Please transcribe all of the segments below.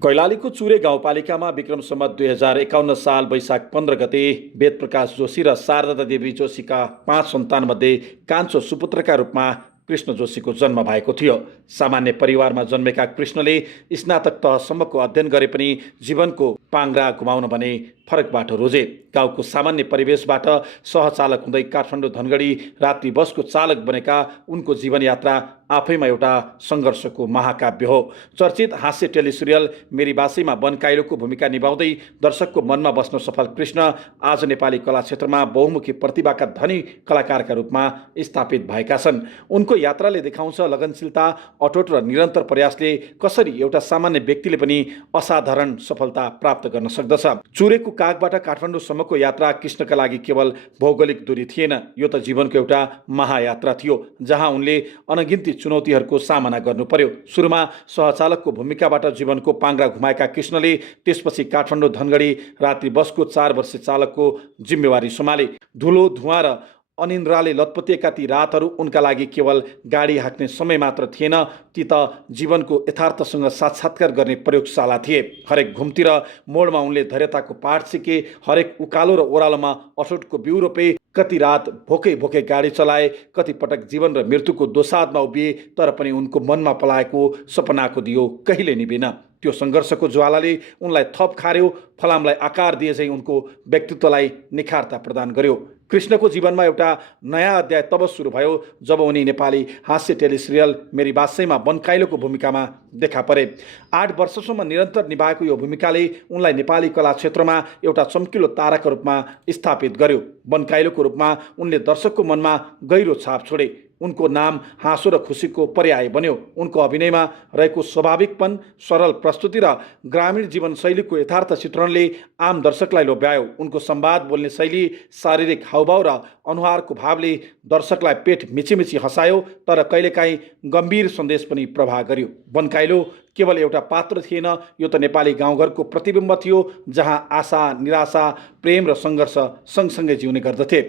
कैलालीको चुरे गाउँपालिकामा विक्रम सम्वत 2051 साल वैशाख 15 गते वेदप्रकाश जोशी र शारदा देवी जोशीका 5 सन्तानमध्ये कान्छो सुपुत्रका रूपमा कृष्ण जोशीको जन्म भएको थियो। सामान्य परिवारमा जन्मेका कृष्णले स्नातक तहसम्मको अध्ययन गरे पनि जीवनको पाङ्ग्रा घुमाउन भने फरक बाटो रोजे। गाउँको सामान्य परिवेशबाट सहचालक हुँदै काठमाडौँ धनगढी रात्रि बसको चालक बनेका उनको जीवनयात्रा आफैमा एउटा सङ्घर्षको महाकाव्य हो। चर्चित हास्य टेलिसिरियल मेरी बासैमा बनकाइलोको भूमिका निभाउँदै दर्शकको मनमा बस्न सफल कृष्ण आज नेपाली कला क्षेत्रमा बहुमुखी प्रतिभाका धनी कलाकारका रूपमा स्थापित भएका छन्। उनको यात्राले देखाउँछ लगनशीलता, अटोट र निरन्तर प्रयासले कसरी एउटा सामान्य व्यक्तिले पनि असाधारण सफलता प्राप्त गर्न सक्दछ। चुरेको कागबाट काठमाडौँसम्मको यात्रा कृष्णका लागि केवल भौगोलिक दूरी थिएन, यो त जीवनको एउटा महायात्रा थियो जहाँ उनले अनगिन्ती चुनौतीहरूको सामना गर्नु पर्यो। सुरुमा सहचालकको भूमिकाबाट जीवनको पाङ्ग्रा घुमाएका कृष्णले त्यसपछि काठमाडौँ धनगढी रात्रि बसको 4 वर्षीय चालकको जिम्मेवारी सम्हाले। धुलो, धुवाँ र अनिन्द्राले लतपतिएका ती रातहरू उनका लागि केवल गाडी हाँक्ने समय मात्र थिएन, ती त जीवनको यथार्थसँग साक्षात्कार गर्ने प्रयोगशाला थिए। हरेक घुमतिर मोडमा उनले धैर्यताको पाठ सिके, हरेक उकालो र ओह्रालोमा अठोटको बिउ रोपे, कति रात भोकै भोकै गाडी चलाए, कति पटक जीवन र मृत्युको दोसाधमा उभिए, तर पनि उनको मनमा पलाएको सपनाको दियो कहिले निभेन। त्यो सङ्घर्षको ज्वालाले उनलाई थप खार्यो, फलामलाई आकार दिए चाहिँ उनको व्यक्तित्वलाई निखारता प्रदान गर्यो। कृष्णको जीवनमा एउटा नयाँ अध्याय तब सुरु भयो जब उनी नेपाली हास्य टेलिसिरियल मेरी बासैमा बनकाइलोको भूमिकामा देखा परे। 8 वर्षसम्म निरन्तर निभाएको यो भूमिकाले उनलाई नेपाली कला क्षेत्रमा एउटा चम्किलो ताराका रूपमा स्थापित गर्यो। बनकाइलोको रूपमा उनले दर्शकको मनमा गहिरो छाप छोडे। उनको नाम हाँसो र खुसीको पर्याय बन्यो। उनको अभिनयमा रहेको स्वाभाविकपन, सरल प्रस्तुति र ग्रामीण जीवनशैलीको यथार्थ चित्रणले आम दर्शकलाई लोभ्यायो। उनको संवाद बोल्ने शैली, शारीरिक हावभाव र अनुहारको भावले दर्शकलाई पेट मिचिमिची हँसायो, तर कहिलेकाहीँ गम्भीर सन्देश पनि प्रवाह गर्यो। बनकाइलो केवल एउटा पात्र थिएन, यो त नेपाली गाउँघरको प्रतिबिम्ब थियो जहाँ आशा, निराशा, प्रेम र सङ्घर्ष सँगसँगै जिउने गर्दथे।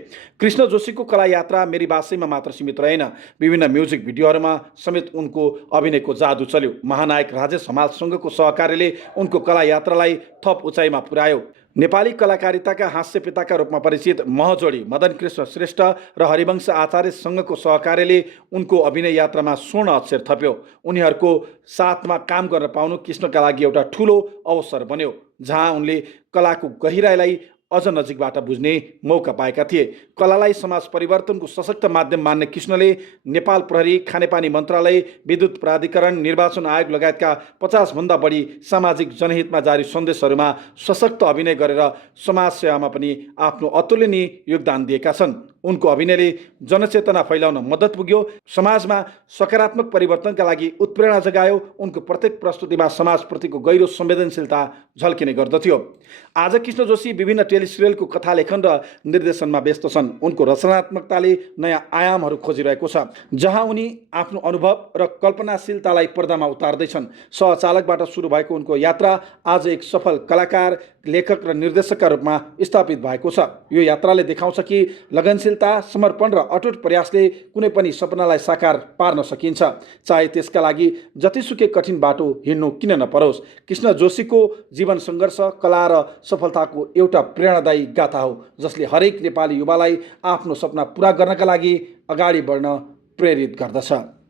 कृष्ण जोशीको कला यात्रा मेरी बासैमा मात्र सीमित रहेन, विभिन्न म्युजिक भिडियोहरूमा समेत उनको अभिनयको जादु चल्यो। महानायक राजेश हमालसँगको सहकार्यले उनको कला यात्रालाई थप उचाइमा पुर्यायो। नेपाली कलाकारिताका हास्य पिताका रूपमा परिचित महजोडी मदन कृष्ण श्रेष्ठ र हरिवंश आचार्यसँगको सहकार्यले उनको अभिनय यात्रामा स्वर्ण अक्षर थप्यो। उनीहरूको साथमा काम गर्न पाउनु कृष्णका लागि एउटा ठुलो अवसर बन्यो, जहाँ उनले कलाको गहिराईलाई अझ नजिकबाट बुझ्ने मौका पाएका थिए। कलालाई समाज परिवर्तनको सशक्त माध्यम मान्ने कृष्णले नेपाल प्रहरी, खानेपानी मन्त्रालय, विद्युत प्राधिकरण, निर्वाचन आयोग लगायतका 50 भन्दा बढी सामाजिक जनहितमा जारी सन्देशहरूमा सशक्त अभिनय गरेर समाज सेवामा पनि आफ्नो अतुलनीय योगदान दिएका छन्। उनको अभिनयले जनचेतना फैलाउन मद्दत पुग्यो, समाजमा सकारात्मक परिवर्तनका लागि उत्प्रेरणा जगायो। उनको प्रत्येक प्रस्तुतिमा समाजप्रतिको गहिरो संवेदनशीलता झल्किने गर्दथ्यो। आज कृष्ण जोशी विभिन्न टेलिसिरियलको कथा लेखन र निर्देशनमा व्यस्त छन्। उनको रचनात्मकताले नयाँ आयामहरू खोजिरहेको छ, जहाँ उनी आफ्नो अनुभव र कल्पनाशीलतालाई पर्दामा उतार्दैछन्। सहचालकबाट सुरु भएको उनको यात्रा आज एक सफल कलाकार, लेखक र निर्देशकका रूपमा स्थापित भएको छ। यो यात्राले देखाउँछ कि लगनशीलता, समर्पण र अटुट प्रयासले कुनै पनि सपनालाई साकार पार्न सकिन्छ, चाहे त्यसका लागि जतिसुकै कठिन बाटो हिँड्नु किन नपरोस्। कृष्ण जोशीको जीवन सङ्घर्ष, कला र सफलताको एउटा प्रेरणादायी गाथा हो, जसले हरेक नेपाली युवालाई आफ्नो सपना पुरा गर्नका लागि अगाडि बढ्न प्रेरित गर्दछ।